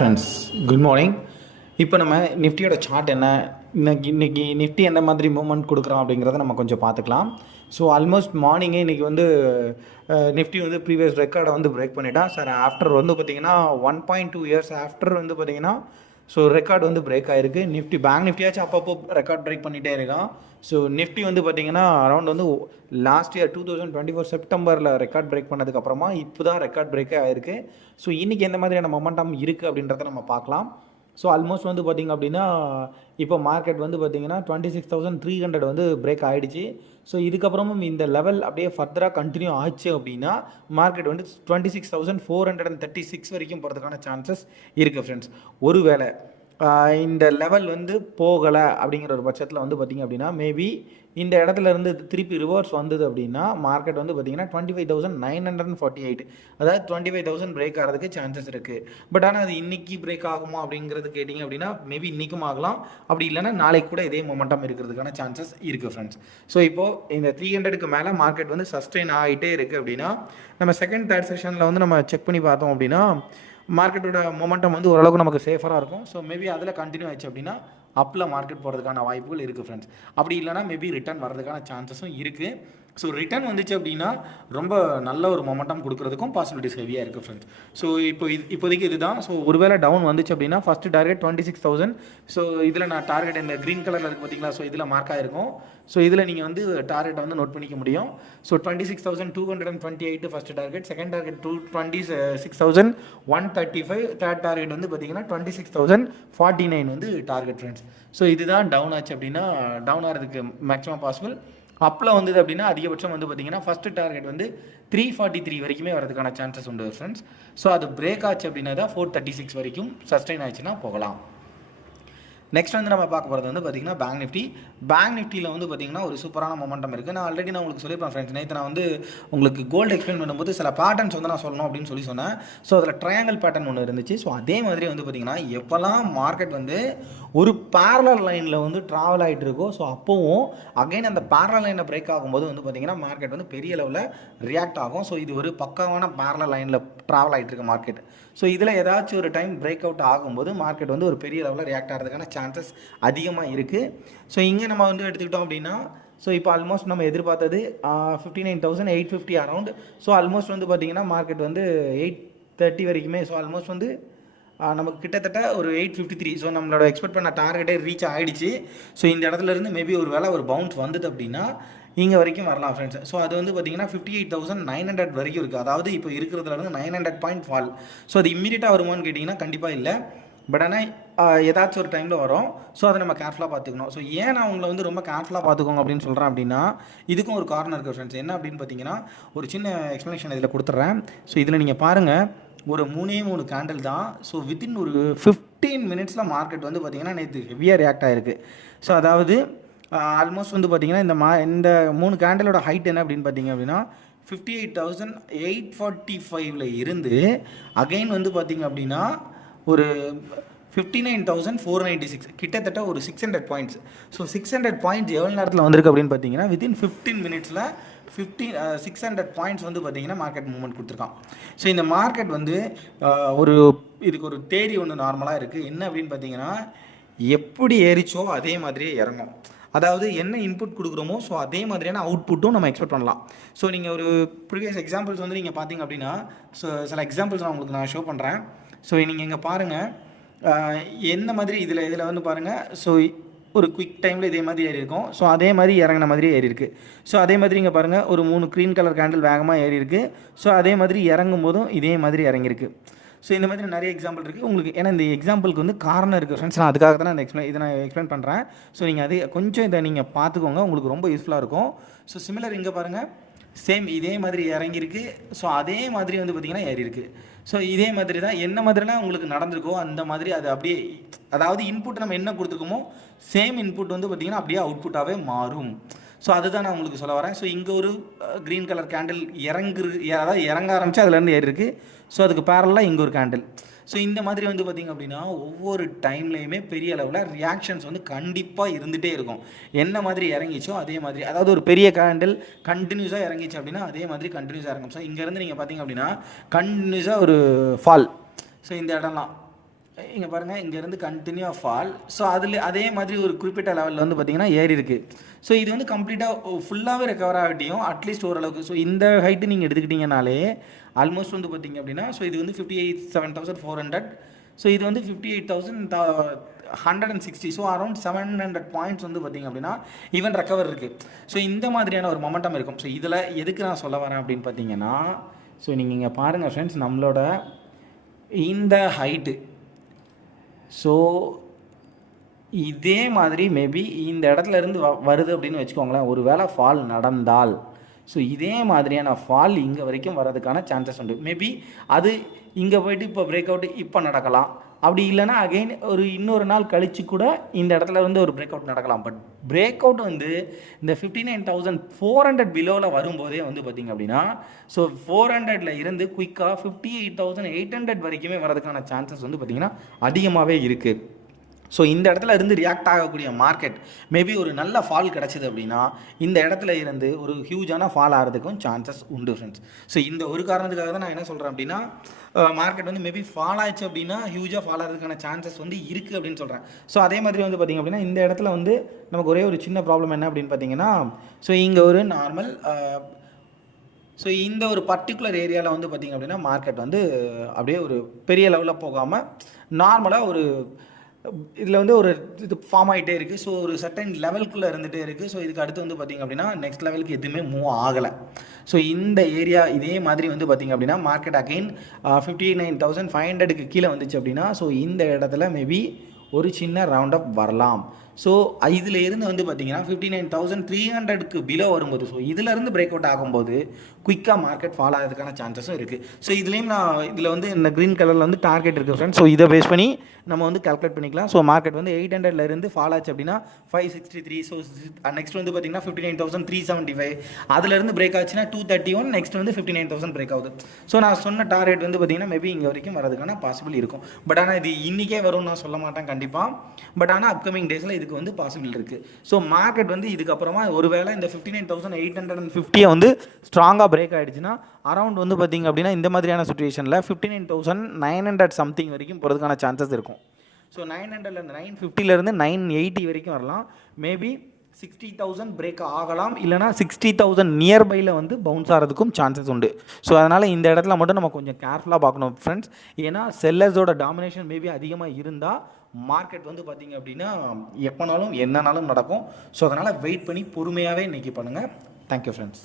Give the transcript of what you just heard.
Friends, good morning. இப்போ நம்ம நிஃப்டியோட சார்ட் என்ன, இன்னைக்கு நிஃப்டி எந்த மாதிரி மூவ்மெண்ட் கொடுக்குறோம் அப்படிங்கிறத நம்ம கொஞ்சம் பார்த்துக்கலாம். ஸோ ஆல்மோஸ்ட் மார்னிங்கே இன்றைக்கி வந்து நிஃப்டி வந்து ப்ரீவியஸ் ரெக்கார்டை வந்து பிரேக் பண்ணிட்டான் சார். ஆஃப்டர் வந்து பார்த்திங்கன்னா 1.2 இயர்ஸ் ஆஃப்டர் வந்து பார்த்திங்கன்னா ஸோ ரெக்கார்டு வந்து பிரேக் ஆகிருக்கு. பேங்க் நிஃப்டியாச்சும் அப்பப்போ ரெக்கார்ட் பிரேக் பண்ணிகிட்டே இருக்கான். ஸோ நிஃப்டி வந்து பார்த்திங்கன்னா அரௌண்ட் வந்து லாஸ்ட் இயர் 2024 செப்டம்பரில் ரெக்கார்ட் பிரேக் பண்ணதுக்கப்புறமா இப்போ தான் ரெக்கார்ட் பிரேக்கே ஆகிருக்கு. ஸோ இன்றைக்கி எந்த மாதிரியான மொமெண்டம் இருக்குது அப்படின்றத நம்ம பார்க்கலாம். ஸோ ஆல்மோஸ்ட் வந்து பார்த்திங்க அப்படின்னா இப்போ மார்க்கெட் வந்து பார்த்திங்கன்னா 26,300 வந்து பிரேக் ஆகிடுச்சு. ஸோ இதுக்கப்புறமும் இந்த லெவல் அப்படியே ஃபர்தராக கண்டினியூ ஆச்சு அப்படின்னா மார்க்கெட் வந்து 26,436 வரைக்கும் போகிறதுக்கான சான்சஸ் இருக்குது ஃப்ரெண்ட்ஸ். ஒருவேளை இந்த லெவல் வந்து போகலை அப்படிங்கிற ஒரு பட்சத்தில் வந்து பார்த்திங்க அப்படின்னா மேபி இந்த இடத்துல இருந்து திருப்பி ரிவர்ஸ் வந்தது அப்படின்னா மார்க்கெட் வந்து பார்த்திங்கன்னா 25,948, அதாவது 25,000 பிரேக் ஆகிறதுக்கு சான்சஸ் இருக்குது. பட் ஆனால் அது இன்றைக்கி பிரேக் ஆகுமா அப்படிங்கிறது கேட்டிங்க அப்படின்னா மேபி இன்றைக்கும் ஆகலாம், அப்படி இல்லைன்னா நாளைக்கு கூட இதே மொமெண்டம் இருக்கிறதுக்கான சான்சஸ் இருக்குது ஃப்ரெண்ட்ஸ். ஸோ இப்போது இந்த 300க்கு மேலே மார்க்கெட் வந்து சஸ்டெயின் ஆகிட்டே இருக்குது அப்படின்னா நம்ம செகண்ட் தேர்ட் செஷனில் வந்து நம்ம செக் பண்ணி பார்த்தோம் அப்படின்னா மார்க்கெட்டோட மொமெண்டம் வந்து ஓரளவுக்கு நமக்கு சேஃபராக இருக்கும். ஸோ மேபி அதில் கண்டினியூ ஆச்சு அப்படின்னா அப்பில் மார்க்கெட் போகிறதுக்கான வாய்ப்புகள் இருக்குது ஃப்ரெண்ட்ஸ். அப்படி இல்லைனா மேபி ரிட்டர்ன் வர்றதுக்கான சான்சஸும் இருக்குது. ஸோ ரிட்டர்ன் வந்துச்சு அப்படின்னா ரொம்ப நல்ல ஒரு மொமெண்டம் கொடுக்குறதுக்கும் பாசிபிலிட்டிஸ் ஹெவியாக இருக்குது ஃப்ரெண்ட்ஸ். ஸோ இப்போதைக்கு இதுதான். ஸோ ஒருவேளை டவுன் வந்துச்சு அப்படின்னா ஃபஸ்ட்டு டார்கெட் 26,000. ஸோ இதில் நான் டார்கெட் இந்த க்ரீன் கலரில் இருக்குது பார்த்தீங்களா, ஸோ இதில் மார்க் ஆகிருக்கும். ஸோ இதில் நீங்கள் வந்து டார்கெட்டை வந்து நோட் பண்ணிக்க முடியும். So 26,228 first target, second target 26,135, third target வந்து பார்த்தீங்கன்னா 26,049 வந்து டார்கெட் ஃப்ரெண்ட்ஸ். ஸோ இதுதான் டவுன் ஆச்சு அப்படின்னா டவுன் ஆகிறதுக்கு மேக்ஸிமம் பாசிபிள். அப்பில் வந்தது அப்படின்னா அதிகபட்சம் வந்து பார்த்தீங்கன்னா ஃபஸ்ட்டு டார்கெட் வந்து 343 வரைக்குமே வரதுக்கான சான்சஸ் உண்டு ஃப்ரெண்ட்ஸ். ஸோ அது பிரேக் ஆச்சு அப்படின்னா தான் 436 வரைக்கும் சஸ்டெயின் ஆச்சுன்னா போகலாம். நெக்ஸ்ட் வந்து நம்ம பார்க்க போகிறது வந்து பார்த்திங்கன்னா பேங்க் நிஃப்டியில் வந்து பார்த்திங்கன்னா ஒரு சூப்பரான மொமெண்டம் இருக்குது. நான் ஆல்ரெடி உங்களுக்கு சொல்லியிருப்பேன் ஃப்ரெண்ட்ஸ். நேற்று நான் வந்து உங்களுக்கு கோல்டு எக்ஸ்பிளைன் பண்ணும்போது சில பேட்டர்ன்ஸ் வந்து நான் சொல்லணும் அப்படின்னு சொன்னேன். ஸோ அதில் ட்ரையாங்கிள் பேட்டர்ன் ஒன்று இருந்துச்சு. ஸோ அதே மாதிரி வந்து பார்த்திங்கன்னா எப்போல்லாம் மார்க்கெட் வந்து ஒரு பேரலல் லைனில் வந்து ட்ராவல் ஆகிட்டு இருக்கோ ஸோ அப்போவும் அகைன் அந்த பேரலல் லைனை பிரேக் ஆகும்போது வந்து பார்த்திங்கன்னா மார்க்கெட் வந்து பெரிய லெவலில் ரியாக்ட் ஆகும். ஸோ இது ஒரு பக்காவான பேரலல் லைனில் ட்ராவல் ஆகிட்டு இருக்கு மார்க்கெட். ஸோ இதில் ஏதாச்சும் ஒரு டைம் பிரேக் அவுட் ஆகும்போது மார்க்கெட் வந்து ஒரு பெரிய லெவலில் ரியாக்ட் ஆகிறதுக்கான சான்சஸ் அதிகமாக இருக்குது. ஸோ இங்கே நம்ம வந்து எடுத்துக்கிட்டோம் அப்படின்னா ஸோ இப்போ ஆல்மோஸ்ட் நம்ம எதிர்பார்த்தது 59,850 அரௌண்ட். ஸோ ஆல்மோஸ்ட் வந்து பார்த்திங்கன்னா மார்க்கெட் வந்து 830 வரைக்குமே. ஸோ ஆல்மோஸ்ட் வந்து நமக்கு கிட்டத்தட்ட ஒரு 853. ஸோ நம்மளோட எக்ஸ்பெக்ட் பண்ண டார்கெட்டே ரீச் ஆகிடுச்சு. ஸோ இந்த இடத்துல இருந்து மேபி ஒரு வேளை ஒரு பவுன்ஸ் வந்தது அப்படின்னா இங்கே வரைக்கும் வரலாம் ஃப்ரெண்ட்ஸ். ஸோ அது வந்து பார்த்திங்கன்னா 58,900 வரைக்கும் இருக்குது. அதாவது இப்போ இருக்கிறதுல இருந்து 900 பாயிண்ட் ஃபால். ஸோ அது இம்மீடியட்டாக வருமானு கேட்டிங்கன்னா கண்டிப்பாக இல்லை. பட் ஆனால் ஏதாச்சும் ஒரு டைமில் வரும். ஸோ அதை நம்ம கேர்ஃபுல்லாக பார்த்துக்கணும். ஸோ ஏன் நான் உங்களை வந்து ரொம்ப கேர்ஃபுல்லாக பார்த்துக்கோங்க அப்படின்னு சொல்கிறேன் அப்படின்னா இதுக்கும் ஒரு காரணம் இருக்குது ஃப்ரெண்ட்ஸ். என்ன அப்படின்னு பார்த்தீங்கன்னா ஒரு சின்ன எக்ஸ்ப்ளனேஷன் இதில் கொடுத்துட்றேன். ஸோ இதில் நீங்கள் பாருங்கள், ஒரு 3 கேண்டில் தான். ஸோ வித்தின் ஒரு 15 மினிட்ஸில் மார்க்கெட் வந்து பார்த்திங்கன்னா நேற்று ஹெவியாக ரியாக்ட் ஆகிருக்கு. ஸோ அதாவது ஆல்மோஸ்ட் வந்து பார்த்திங்கன்னா இந்த 3 கேண்டிலோட ஹைட் என்ன அப்படின்னு பார்த்தீங்க அப்படின்னா 58,845 இருந்து அகைன் வந்து பார்த்திங்க அப்படின்னா ஒரு 59,496, கிட்டத்தட்ட ஒரு 600 பாயிண்ட்ஸ். ஸோ 600 பாயிண்ட்ஸ் எவ்வளோ நேரத்தில் வந்திருக்கு அப்படின்னு பார்த்தீங்கன்னா வித்தின் 15 மினிட்ஸில் 600 பாயிண்ட்ஸ் வந்து பார்த்திங்கன்னா மார்க்கெட் மூவ்மெண்ட் கொடுத்துருக்கான். ஸோ இந்த மார்க்கெட் வந்து இதுக்கு ஒரு தேரி ஒன்று நார்மலாக இருக்குது. என்ன அப்படின்னு பார்த்தீங்கன்னா எப்படி ஏறிச்சோ அதே மாதிரியே இறங்கும். அதாவது என்ன இன்புட் கொடுக்குறோமோ ஸோ அதே மாதிரியான அவுட்புட்டும் நம்ம எக்ஸ்பெக்ட் பண்ணலாம். ஸோ நீங்கள் ஒரு ப்ரீவியஸ் எக்ஸாம்பிள்ஸ் வந்து நீங்கள் பார்த்தீங்க அப்படின்னா ஸோ சில எக்ஸாம்பிள்ஸ் நான் உங்களுக்கு ஷோ பண்ணுறேன். ஸோ நீங்கள் இங்கே பாருங்கள், எந்த மாதிரி இதில் வந்து பாருங்கள். ஸோ ஒரு குயிக் டைமில் இதே மாதிரி ஏறி இருக்கும். ஸோ அதே மாதிரி இறங்கின மாதிரி ஏறி இருக்குது. ஸோ அதே மாதிரி இங்கே பாருங்கள், ஒரு 3 க்ரீன் கலர் கேண்டில் வேகமாக ஏறி இருக்குது. ஸோ அதே மாதிரி இறங்கும் போதும் இதே மாதிரி இறங்கியிருக்கு. ஸோ இந்த மாதிரி நிறைய எக்ஸாம்பிள் இருக்குது உங்களுக்கு. ஏன்னா இந்த எக்ஸாம்பிளுக்கு வந்து காரணம் இருக்குது ஃப்ரெண்ட்ஸ். நான் அதுக்காக தான் நான் எக்ஸ்பிளைன் பண்ணுறேன். ஸோ நீங்கள் அது கொஞ்சம் இதை நீங்கள் பார்த்துக்கோங்க, உங்களுக்கு ரொம்ப யூஸ்ஃபுல்லாக இருக்கும். ஸோ சிமிலர் இங்கே பாருங்கள், சேம் இதே மாதிரி இறங்கியிருக்கு. ஸோ அதே மாதிரி வந்து பார்த்திங்கன்னா ஏறி இருக்குது. ஸோ இதே மாதிரி தான் என்ன மாதிரிலாம் உங்களுக்கு நடந்திருக்கோ அந்த மாதிரி அது அப்படியே, அதாவது இன்புட் நம்ம என்ன கொடுத்துருக்கோமோ சேம் இன்புட் வந்து பார்த்திங்கன்னா அப்படியே அவுட்புட்டாகவே மாறும். ஸோ அதுதான் நான் உங்களுக்கு சொல்ல வரேன். ஸோ இங்கே ஒரு க்ரீன் கலர் கேண்டில் அதாவது இறங்க ஆரம்பித்து அதுலேருந்து ஏறி இருக்குது. ஸோ அதுக்கு பேரலாக இங்கே ஒரு கேண்டில். ஸோ இந்த மாதிரி வந்து பார்த்திங்க அப்படின்னா ஒவ்வொரு டைம்லேயுமே பெரிய அளவில் ரியாக்ஷன்ஸ் வந்து கண்டிப்பாக இருந்துகிட்டே இருக்கும். என்ன மாதிரி இறங்கிச்சோ அதே மாதிரி, அதாவது ஒரு பெரிய கேண்டில் கண்டினியூஸாக இறங்கிச்சு அப்படின்னா அதே மாதிரி கண்டினியூஸாக இறங்கும். ஸோ இங்கேருந்து நீங்கள் பார்த்திங்க அப்படின்னா கண்டினியூஸாக ஒரு ஃபால். ஸோ இந்த இடம்லாம் இங்கே பாருங்கள், இங்கேருந்து கண்டினியூ ஃபால். ஸோ அதில் அதே மாதிரி ஒரு குறிப்பிட்ட லெவலில் வந்து பார்த்திங்கன்னா ஏறி இருக்குது. ஸோ இது வந்து கம்ப்ளீட்டாக ஃபுல்லாகவே ரெக்கவர் ஆகிட்டியும் அட்லீஸ்ட் ஓரளவுக்கு. ஸோ இந்த ஹைட்டு நீங்கள் எடுத்துக்கிட்டிங்கனாலே ஆல்மோஸ்ட் வந்து பார்த்திங்க அப்படின்னா, ஸோ இது வந்து 57,400. ஸோ இது வந்து 58,160. ஸோ அரௌண்ட் 700 பாயிண்ட்ஸ் வந்து பார்த்திங்க அப்படின்னா ஈவன் ரெக்கவர் இருக்குது. ஸோ இந்த மாதிரியான ஒரு மொமெண்டம் இருக்கும். ஸோ இதில் எதுக்கு நான் சொல்ல வரேன் அப்படின்னு பார்த்தீங்கன்னா, ஸோ நீங்கள் இங்கே பாருங்கள் ஃப்ரெண்ட்ஸ், நம்மளோட இந்த ஹைட்டு, ஸோ இதே மாதிரி மேபி இந்த இடத்துல இருந்து வருது அப்படின்னு வச்சுக்கோங்களேன். ஒரு வேளை ஃபால் நடந்தால், ஸோ இதே மாதிரியான ஃபால் இங்கே வரைக்கும் வர்றதுக்கான சான்சஸ் உண்டு. மேபி அது இங்கே போய்ட்டு இப்போ பிரேக் அவுட் இப்போ நடக்கலாம். அப்படி இல்லைனா அகெயின் ஒரு இன்னொரு நாள் கழித்து கூட இந்த இடத்துல வந்து ஒரு பிரேக் அவுட் நடக்கலாம். பட் பிரேக் அவுட் வந்து இந்த 59,400 பிலோவில் வரும்போதே வந்து பார்த்திங்க அப்படின்னா, ஸோ 400 இருந்து குயிக்காக 58,800 வரைக்குமே வரதுக்கான சான்சஸ் வந்து பார்த்திங்கன்னா அதிகமாகவே இருக்குது. ஸோ இந்த இடத்துல இருந்து ரியாக்ட் ஆகக்கூடிய மார்க்கெட் மேபி ஒரு நல்ல ஃபால் கிடச்சிது அப்படின்னா இந்த இடத்துல இருந்து ஒரு ஹியூஜான ஃபால் ஆகிறதுக்கும் சான்சஸ் உண்டு ஃப்ரெண்ட்ஸ். ஸோ இந்த ஒரு காரணத்துக்காக தான் நான் என்ன சொல்கிறேன் அப்படின்னா, மார்க்கெட் வந்து மேபி ஃபால் ஆயிடுச்சு அப்படின்னா ஹியூஜாக ஃபால் ஆகிறதுக்கான சான்சஸ் வந்து இருக்குது அப்படின்னு சொல்கிறேன். ஸோ அதே மாதிரி வந்து பார்த்திங்க அப்படின்னா இந்த இடத்துல வந்து நமக்கு ஒரே ஒரு சின்ன ப்ராப்ளம் என்ன அப்படின்னு பார்த்தீங்கன்னா, ஸோ இங்கே ஒரு நார்மல் ஸோ இந்த ஒரு பர்டிகுலர் ஏரியாவில் வந்து பார்த்திங்க அப்படின்னா மார்க்கெட் வந்து அப்படியே ஒரு பெரிய லெவலில் போகாமல் நார்மலாக ஒரு இதில் வந்து ஒரு இது ஃபார்ம் ஆகிட்டே இருக்குது. ஸோ ஒரு சர்டன் லெவலுக்குள்ளே இருந்துகிட்டே இருக்குது. ஸோ இதுக்கு அடுத்து வந்து பார்த்திங்க அப்படின்னா நெக்ஸ்ட் லெவலுக்கு எதுவுமே மூவ் ஆகலை. ஸோ இந்த ஏரியா இதே மாதிரி வந்து பார்த்திங்க அப்படின்னா மார்க்கெட் அகெயின் 59,500க்கு கீழே வந்துச்சு அப்படின்னா, ஸோ இந்த இடத்துல மேபி ஒரு சின்ன ரவுண்ட் அப் வரலாம். ஸோ இதில் இருந்து வந்து பார்த்திங்கன்னா 59,300க்கு பிலோ வரும்போது, ஸோ இதிலேருந்து பிரேக் அவுட் ஆகும்போது குயிக்காக மார்க்கெட் ஃபால் ஆகிறதுக்கான சான்சஸும் இருக்குது. ஸோ இதுலேயும் நான் இதில் வந்து இந்த க்ரீன் கலரில் வந்து டார்கெட் இருக்குது ஃப்ரெண்ட்ஸ். ஸோ இதை பேஸ் பண்ணி நம்ம வந்து கால்குலேட் பண்ணிக்கலாம். ஸோ மார்க்கெட் வந்து 800 இருந்து ஃபால் ஆச்சு அப்படின்னா 563. ஸோ நெக்ஸ்ட் வந்து பார்த்திங்கன்னா 59,375. அதிலேருந்து பிரேக் ஆச்சுன்னா 231. நெக்ஸ்ட் வந்து 59,000 பிரேக் ஆகுது. ஸோ நான் சொன்ன டார்கெட் வந்து பார்த்திங்கன்னா மேபி இங்கே வரைக்கும் வரதுக்கான பாசிபிள் இருக்கும். பட் ஆனால் இது இன்றைக்கே வரும்னு நான் சொல்ல மாட்டேன் கண்டிப்பாக. பட் ஆனால் அப்கமிங் டேஸில் இதுக்கு வந்து பாசிபிள் இருக்குது. ஸோ மார்க்கெட் வந்து இதுக்கப்புறமா ஒருவேளை இந்த 59,850 வந்து ஸ்ட்ராங்காக பிரேக் ஆகிடுச்சுன்னா அரௌண்ட் வந்து பார்த்திங்க அப்படின்னா இந்த மாதிரியான சுச்சுவேஷனில் 59,900 சம்திங் வரைக்கும் போகிறதுக்கான சான்சஸ் இருக்கும். ஸோ 900 950 980 வரைக்கும் வரலாம். மேபி 60,000 பிரேக் ஆகலாம், இல்லைனா 60,000 நியர்பையில் வந்து பவுன்ஸ் ஆகிறதுக்கும் சான்சஸ் உண்டு. ஸோ அதனால் இந்த இடத்துல மட்டும் நம்ம கொஞ்சம் கேர்ஃபுல்லாக பார்க்கணும் ஃப்ரெண்ட்ஸ். ஏன்னா செல்லர்ஸோட டாமினேஷன் மேபி அதிகமாக இருந்தால் மார்க்கெட் வந்து பார்த்திங்க அப்படின்னா எப்போனாலும் என்னன்னாலும் நடக்கும். ஸோ அதனால் வெயிட் பண்ணி பொறுமையாகவே இன்றைக்கி பண்ணுங்கள். Thank you friends.